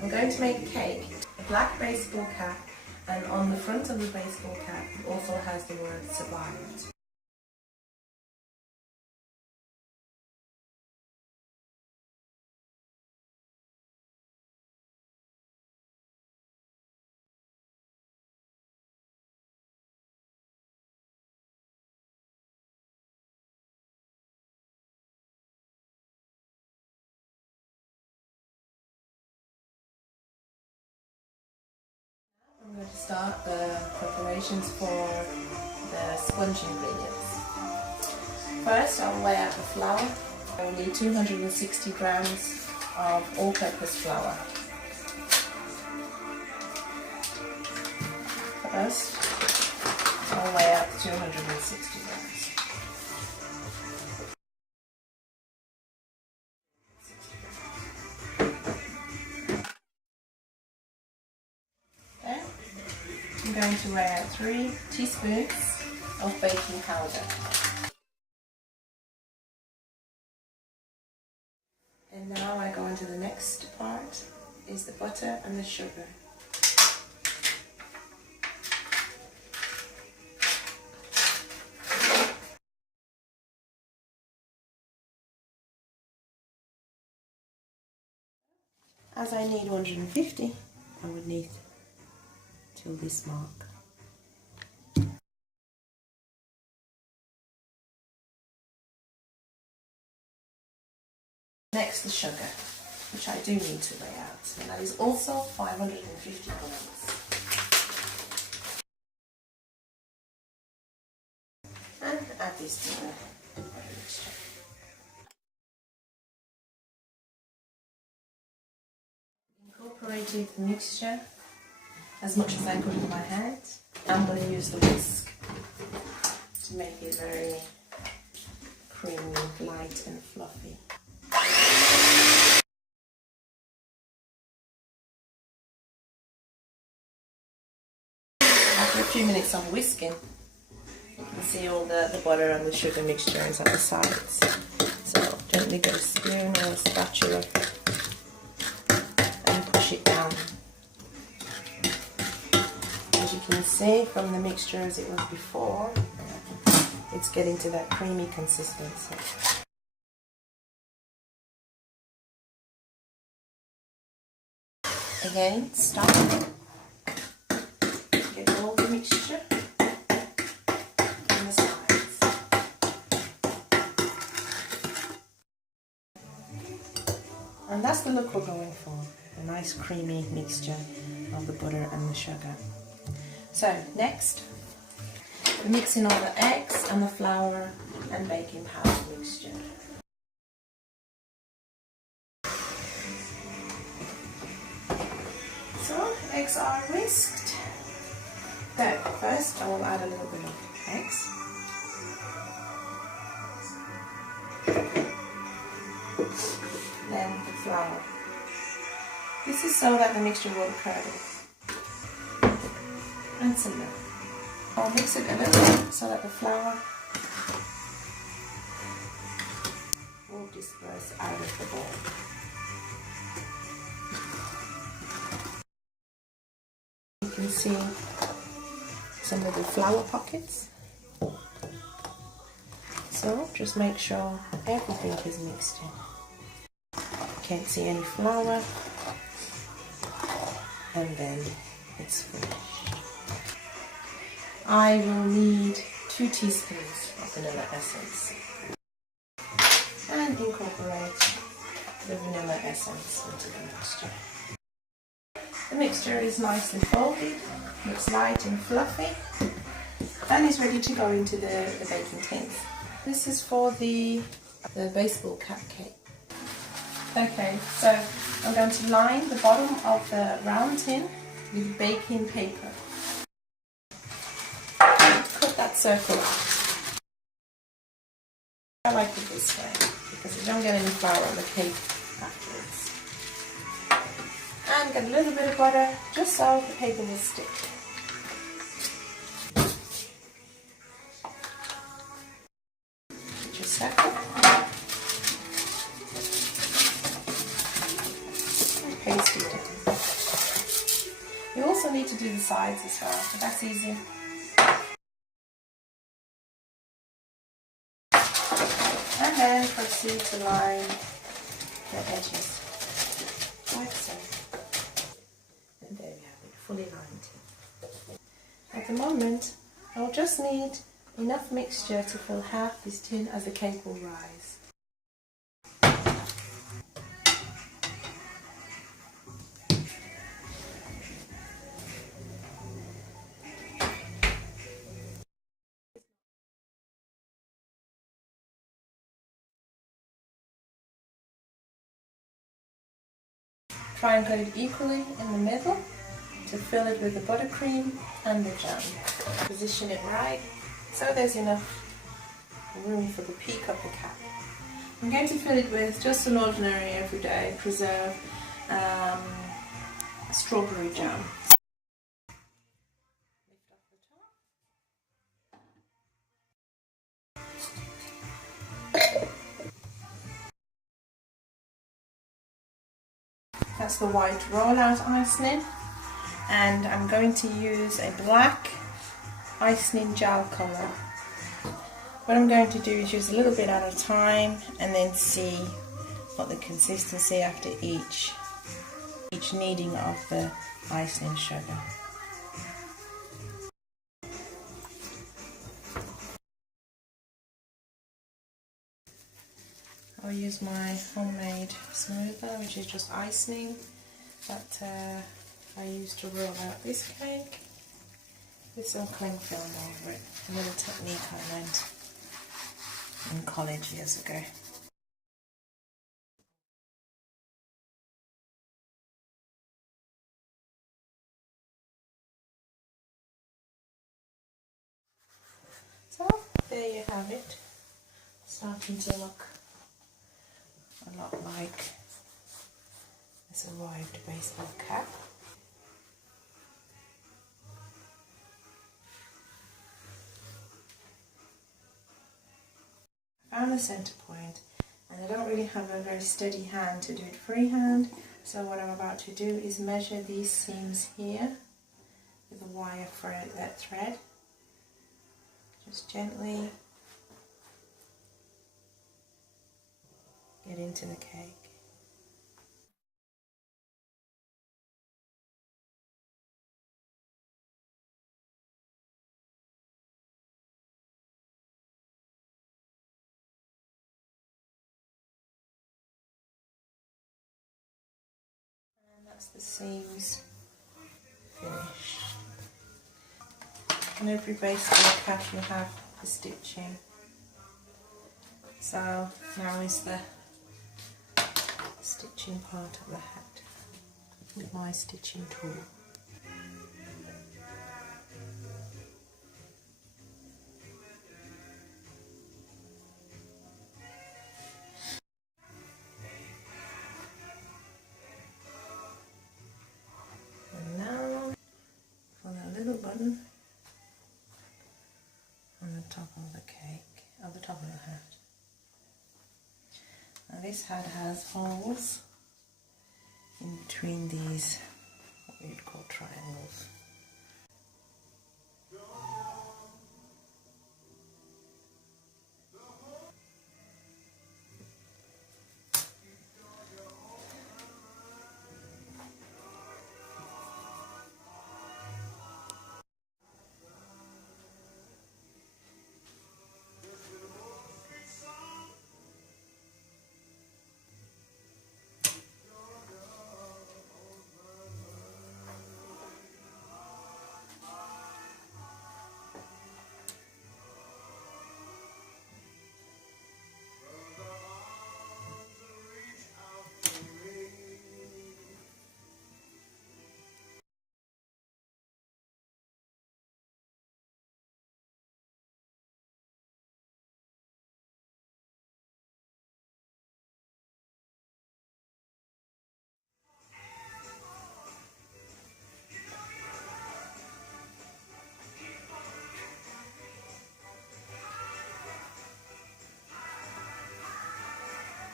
I'm going to make a cake, a black baseball cap, and on the front of the baseball cap it also has the word survived. I'm going to start the preparations for the sponge ingredients. First, I'll weigh out the flour. I will need 260 grams of all-purpose flour. First, I'll weigh out 260 grams. Okay. I'm going to weigh out 3 teaspoons of baking powder. And now I go into the next part, is the butter and the sugar. As I need 150, I would need till this mark. Next, the sugar, which I do need to weigh out, and that is also 550 grams. And add this to the mixture. Incorporated the mixture as much as I could with my hand. I'm going to use the whisk to make it very creamy, light and fluffy. After a few minutes of whisking, you can see all the butter and the sugar mixture is at the sides. So gently get a spoon or a spatula and push it down. As you can see from the mixture as it was before, it's getting to that creamy consistency. Again, stop. Get all the mixture on the sides. And that's the look we're going for, a nice creamy mixture of the butter and the sugar. So next, we're mixing all the eggs and the flour and baking powder mixture. So eggs are whisked. So first I will add a little bit of eggs. Then the flour. This is so that the mixture will curdle. And some milk. I'll mix it a little bit so that the flour will disperse out of the bowl. You can see some of the flour pockets. So just make sure everything is mixed in. Can't see any flour, and then it's finished. I will need 2 teaspoons of vanilla essence and incorporate the vanilla essence into the mixture. The mixture is nicely folded, looks light and fluffy, and is ready to go into the baking tins. This is for the baseball cap cake. Okay, so I'm going to line the bottom of the round tin with baking paper. Cut that circle. I like it this way because you don't get any flour on the cake afterwards. And get a little bit of butter just so the paper will stick. Put your circle. And paste it down. also need to do the sides as well, but that's easy. And then proceed to line the edges, like so. And there we have it, fully lined. At the moment, I'll just need enough mixture to fill half this tin as the cake will rise. Try and put it equally in the middle to fill it with the buttercream and the jam. Position it right so there's enough room for the peak of the cap. I'm going to fill it with just an ordinary everyday preserved strawberry jam. Lift off the top. That's the white rollout icing, and I'm going to use a black icing gel colour. What I'm going to do is use a little bit at a time and then see what the consistency after each kneading of the icing sugar. I'll use my homemade smoother, which is just icing that I used to roll out this cake with some cling film over it. A little technique I learned in college years ago. So there you have it, starting to look a lot like this arrived baseball cap. I found the centre point, and I don't really have a very steady hand to do it freehand, so what I'm about to do is measure these seams here with a wire thread. Just gently get into the cake. And that's the seams finished. On every base of the cap you have the stitching. So now is the stitching part of the hat with my stitching tool. And now for that little button on the top of the cake, on the top of the hat. Now this hat has holes in between these, what we'd call triangles.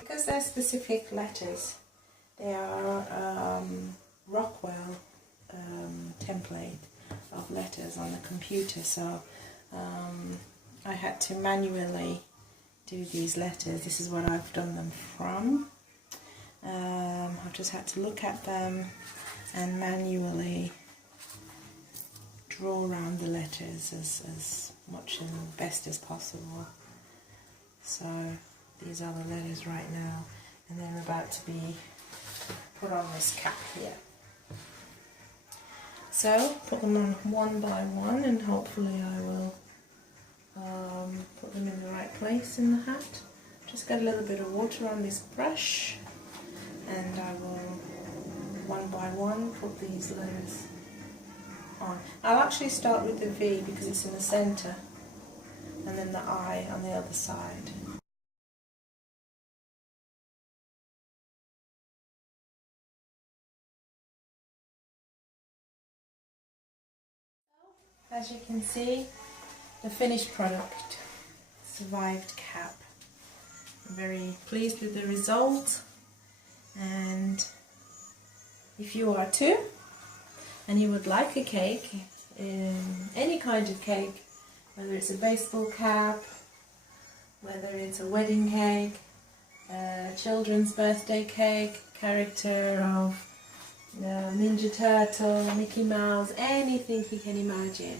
Because they're specific letters, they are Rockwell template of letters on the computer, so I had to manually do these letters. This is what I've done them from. I've just had to look at them and manually draw around the letters as much and best as possible. So these are the letters right now, and they're about to be put on this cap here. So put them on one by one, and hopefully I will put them in the right place in the hat. Just get a little bit of water on this brush, and I will one by one put these letters on. I'll actually start with the V because it's in the centre, and then the I on the other side. As you can see, the finished product, survived cap. I'm very pleased with the result, and if you are too, and you would like a cake, any kind of cake, whether it's a baseball cap, whether it's a wedding cake, a children's birthday cake, character of Ninja Turtle, Mickey Mouse, anything you can imagine,